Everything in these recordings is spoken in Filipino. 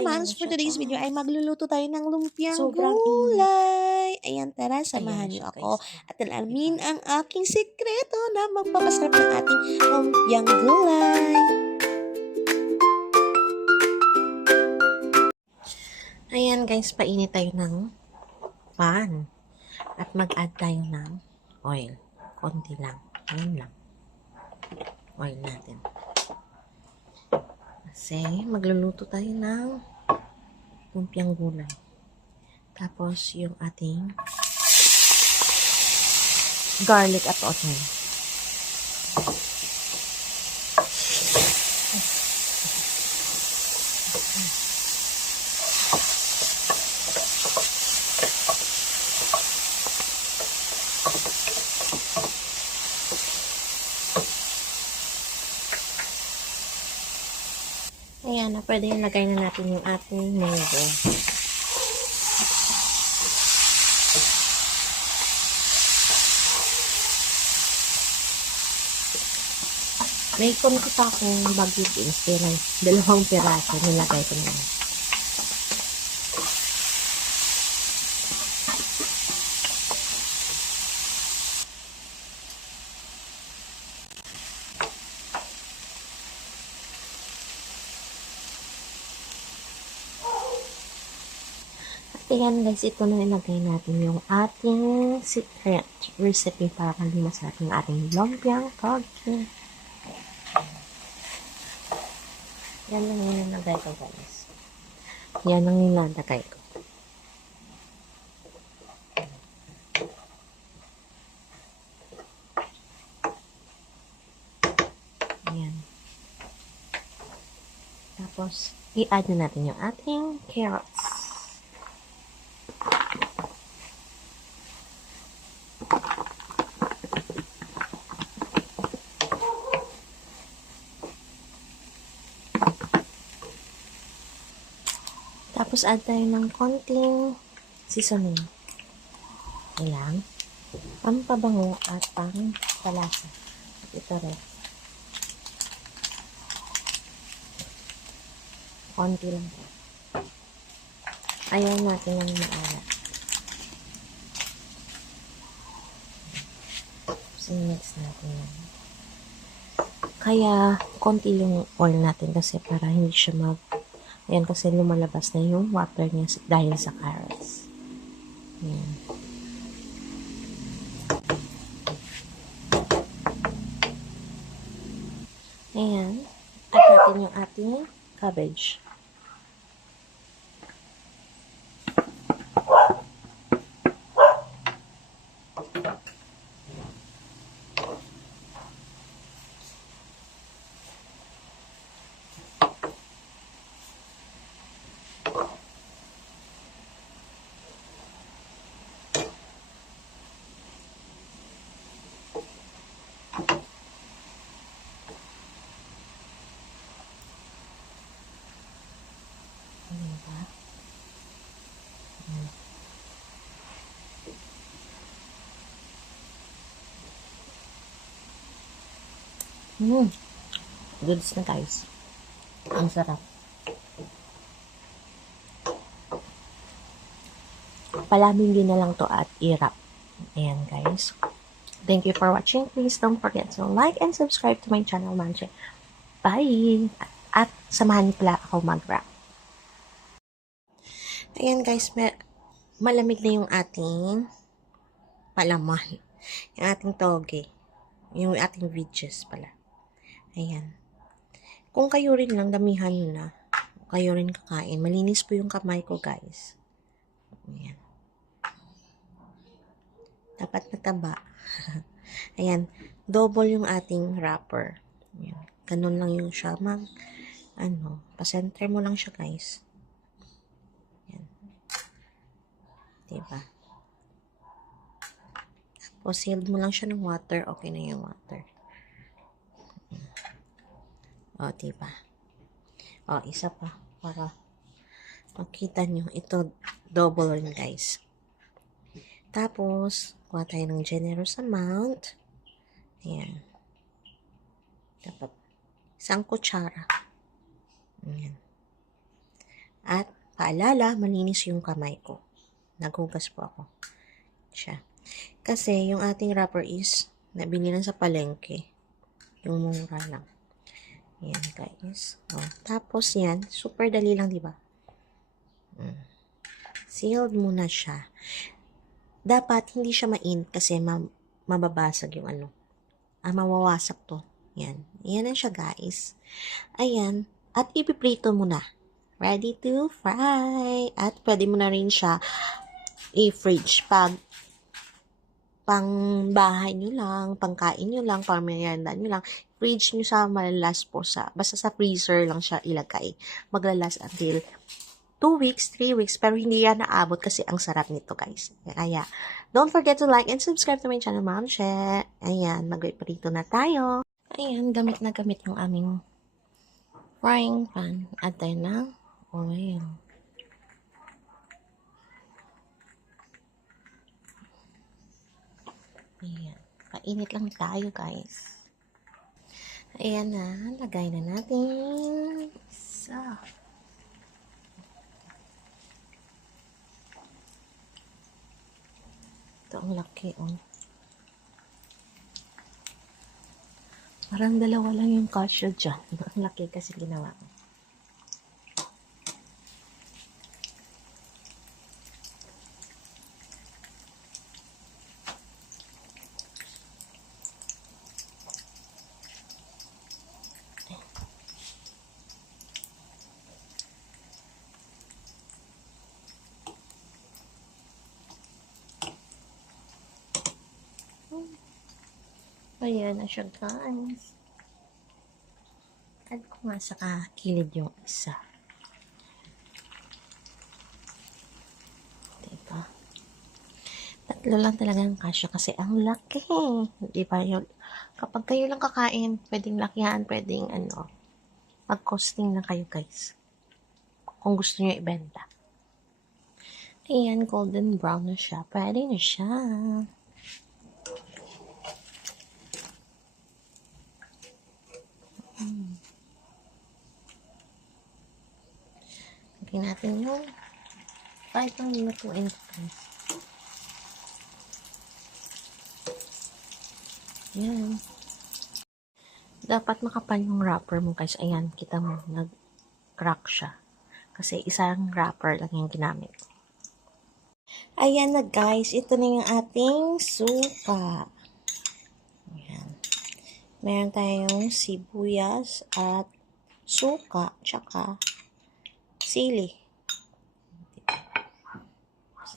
Ayan kamams, na for siya, today's video ay guys. magluluto tayo ng lumpiang Sobrang init. gulay. Ayan, tara, Ayan na samahan niyo siya, ako guys. Oh, at 'di ba? alamin ang aking sikreto na magpapasarap ng ating lumpiang gulay. Ayan guys, painit tayo ng pan at mag-add tayo ng oil. Konti lang. Ayan lang. Oil natin. Kasi magluluto tayo ng lumpiang gulay. Tapos yung ating garlic at onion. Ayan na, pwede ilagay na natin yung ating mango. May konti pa akong bagyo beans, kaya lang 2 piraso nilagay ko na. Ayan guys, ito na ilagay natin yung ating secret recipe para maging masarap yung ating lumpiang toge. Yan lang yung nilagay ko guys. Yan ang nilalagay ko. Ayan. Tapos, i-add na natin yung ating carrots. Tapos, add tayo ng konting seasoning. Ayan. Pampabango at pang palasa. Ito rin. Konti lang. Ayaw natin ng maalat. Mix natin yan. Kaya, konti yung oil natin kasi para hindi siya ayan, kasi lumalabas na yung water niya dahil sa carrots. Ayan. Ayan. Add natin yung ating cabbage. Goods na guys. Ang sarap. Palamin din na lang to at i-wrap. Ayan guys. Thank you for watching. Please don't forget to like and subscribe to my channel, Manche. Bye! At samahan niyo pala ako mag-wrap. Ayan guys, malamig na yung ating palaman. Yung ating toge. Yung ating veggies pala. Ayan. Kung kayo rin lang, damihan nyo na. Kayo rin kakain. Malinis po yung kamay ko, guys. Ayan. Dapat mataba. Ayan. Double yung ating wrapper. Ayan. Ganun lang yung siya. Pasenter mo lang siya, guys. Ayan. Diba? Tapos, sealed mo lang siya ng water. Okay na yung water. O, diba? O, isa pa. Para makita nyo. Ito, double rin, guys. Tapos, kuha tayo ng generous amount. Ayan. Dapat, 1 kutsara. Ayan. paalala, malinis yung kamay ko. Naghugas po ako. Siya. Kasi yung ating wrapper is nabili lang sa palengke. Yung mura lang. Ayan guys. Oh, tapos yan, super dali lang, di ba? Sealed muna siya. Dapat hindi siya mainit kasi mababasag yung ano. Mawawasak to. Yan. Yan na siya guys. Ayan. At ipiprito mo na. Ready to fry. At pwede mo na rin siya i-fridge pag pang bahay nyo lang, pangkain nyo lang, pang merienda nyo lang. Fridge nyo sa malalas po basta sa freezer lang siya ilagay. Maglalas until 2 weeks, 3 weeks, pero hindi yan naabot kasi ang sarap nito guys. Kaya, don't forget to like and subscribe to my channel, Ma'am She. Ayan, mag-prito na tayo. Ayan, gamit na gamit yung aming frying pan. At tayo ng oil. Ayan, painit lang tayo guys. Ayan na, lagay na natin. So, ito ang laki, oh. Parang dalawa lang yung kasya dyan. Ang laki kasi ginawa ko. Ayan na siya guys. Add ko nga sa kilid yung isa. Diba? Tatlo lang talaga ang kasya kasi ang laki. Di ba yun? Kapag kayo lang kakain, pwedeng lakihan, pwedeng mag-costing na kayo guys. Kung gusto nyo ibenta. Ayan, golden brown na siya. Pwede na siya. Lagyan natin yung kahit ang lutuin ito guys. Ayan. Dapat makapal yung wrapper mo guys. Ayan, kita mo, nag-crack siya. Kasi isang wrapper lang yung ginamit. Ayan na guys, ito na yung ating suka. Ayan. Meron tayong sibuyas at suka, tsaka sili.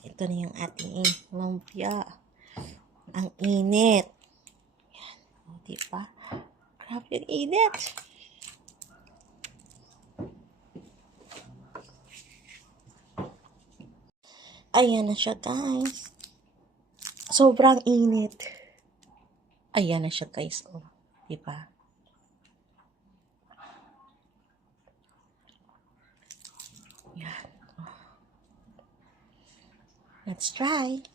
Ito na yung ating lumpia. Ang init. Ayan. O, diba? Grabe yung init. Ayan na siya guys. Sobrang init. Ayan na siya guys. Oh, diba? Yan. Oh. Let's try.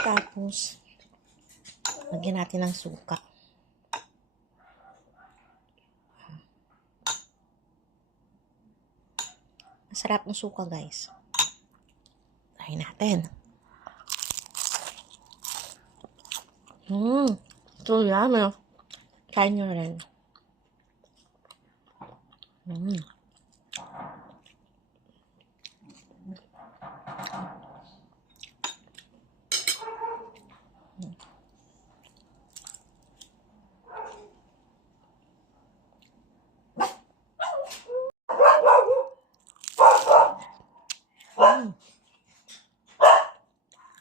Tapos, lagyan natin ng suka. Masarap ng suka guys. Try natin. Ito yummy. Try nyo rin.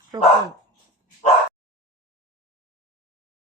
So good.